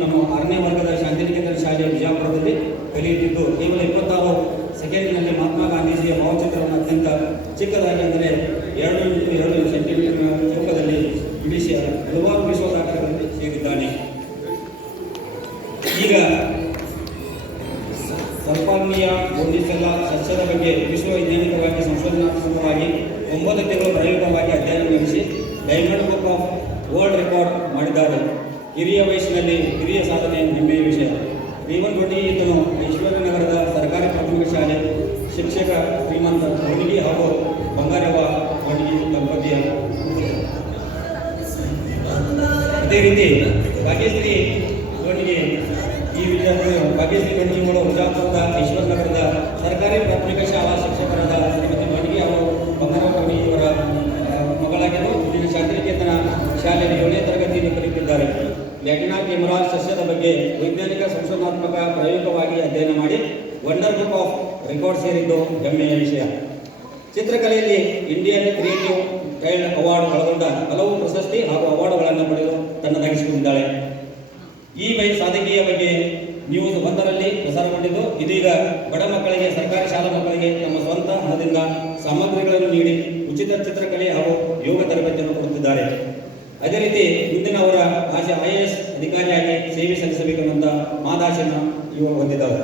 ತಮ್ಮ 6ನೇ ವರ್ಗದ ಶಾಂತಿನಿಕೇತನ ಶಾಲೆಯ ಬಿಜಾಪುರದಲ್ಲಿ ಕಲಿಯುತ್ತಿದ್ದು ಕೇವಲ 26 ಸೆಕೆಂಡ್ನಲ್ಲಿ ಮಹಾತ್ಮ ಗಾಂಧೀಜಿಯ ಭಾವಚಿತ್ರವನ್ನು ಅತ್ಯಂತ ಚಿಕ್ಕದಾಗಿ ಅಂದರೆ 2 ಸೆಂಟಿಮೀಟರ್ ತೂಕದಲ್ಲಿ ಬಿಡಿಸಿ ಹಲವಾರು ವಿಶ್ವ ದಾಖಲೆಗಳಲ್ಲಿ ಸೇರಿದ್ದಾನೆ. ಈಗ ಸರ್ಪಾಲ್ಮಿಯ ಗೊಂಡಿಸೆಲ್ಲ ಸಸ್ಯದ ಬಗ್ಗೆ ವಿಶ್ವವೈಜ್ಞಾನಿಕವಾಗಿ ಸಂಶೋಧನಾತ್ಮಕವಾಗಿ 9 ತಿಂಗಳು ಪ್ರಾಯೋಗಿಕವಾಗಿ ಅಧ್ಯಯನ ನಡೆಸಿ diamond book of world record ಮಾಡಿದ್ದಾರೆ. ಹಿರಿಯ ವಯಸ್ಸಿನಲ್ಲಿ ಹಿರಿಯ ಸಾಧನೆ ಹೆಮ್ಮೆಯ ವಿಷಯ. ಶ್ರೀಮಂತ್ ಗೊಂಡಿಗಿ ಈತನು ಐಶ್ವರ್ಯನಗರದ ಸರ್ಕಾರಿ ಪ್ರಾಥಮಿಕ ಶಾಲೆ ಶಿಕ್ಷಕ ಶ್ರೀಮಂತ ಗೊಂಡಿಗಿ ಹಾಗೂ ಬಂಗಾರವ್ವ ಗೊಂಡಿಗಿ ದಂಪತಿಯ. ಅದೇ ರೀತಿ ಭಾಗ್ಯಶ್ರೀ ಗೊಂಡಿಗಿ ಈ ವಿದ್ಯಾರ್ಥಿಗಳು ಭಾಗ್ಯಶ್ರೀ ಗೊಂಡಿಗಿಗಳು ಬಿಜಾಪುರದ ಐಶ್ವರ್ಯನಗರದ ಸರ್ಕಾರಿ ಪ್ರಾಥಮಿಕ ಶಾಲಾ ಶಿಕ್ಷಕರಾದ ಶ್ರೀಮತಿ ಗೊಂಡಿಗಿ ಹಾಗೂ ಬಂಗಾರವ್ವ ಗೊಂಡಿಗಿಯವರ ಮಗಳಾಗಿದ್ದು ಇಲ್ಲಿನ ಶಾಂತಿನಿಕೇತನ ಶಾಲೆಯಲ್ಲಿ 7ನೇ ತರಗತಿಯನ್ನು ಕಲಿಯುತ್ತಿದ್ದಾರೆ. ಲ್ಯಾಟಿನಾ ಕೆಮರಾಲ್ ಸಸ್ಯದ ಬಗ್ಗೆ ವೈಜ್ಞಾನಿಕ ಸಂಶೋಧನಾತ್ಮಕ ಪ್ರಾಯೋಗಿಕವಾಗಿ ಅಧ್ಯಯನ ಮಾಡಿ ವಂಡರ್ ಬುಕ್ ಆಫ್ ರೆಕಾರ್ಡ್ ಸೇರಿದ್ದು ಹೆಮ್ಮೆಯ ವಿಷಯ. ಚಿತ್ರಕಲೆಯಲ್ಲಿ ಇಂಡಿಯನ್ ಕ್ರಿಯೇಟಿವ್ ಚೈಲ್ಡ್ ಅವಾರ್ಡ್ ಒಳಗೊಂಡ ಹಲವು ಪ್ರಶಸ್ತಿ ಹಾಗೂ ಅವಾರ್ಡ್ಗಳನ್ನು ಪಡೆದು ತನ್ನದಾಗಿಸಿಕೊಂಡಿದ್ದಾಳೆ. ಈ ಸಾಧಕಿಯ ಬಗ್ಗೆ ನ್ಯೂಸ್ 1ರಲ್ಲಿ ಪ್ರಸಾರಗೊಂಡಿದ್ದು ಇದೀಗ ಬಡ ಮಕ್ಕಳಿಗೆ ಸರ್ಕಾರಿ ಶಾಲಾ ಮಕ್ಕಳಿಗೆ ತಮ್ಮ ಸ್ವಂತ ಹಣದಿಂದ ಸಾಮಗ್ರಿಗಳನ್ನು ನೀಡಿ ಉಚಿತ ಚಿತ್ರಕಲೆ ಹಾಗೂ ಯೋಗ ತರಬೇತಿಯನ್ನು ಕೊಡುತ್ತಿದ್ದಾರೆ. ಅದೇ ರೀತಿ ಮುಂದಿನ ಅವರ ಆಸೆ IAS ಅಧಿಕಾರಿಯಾಗಿ ಸೇವೆ ಸಲ್ಲಿಸಬೇಕೆನ್ನುವಂಥ ಮಾದಾಶೆಯನ್ನು ಇವರು ಹೊಂದಿದ್ದಾರೆ.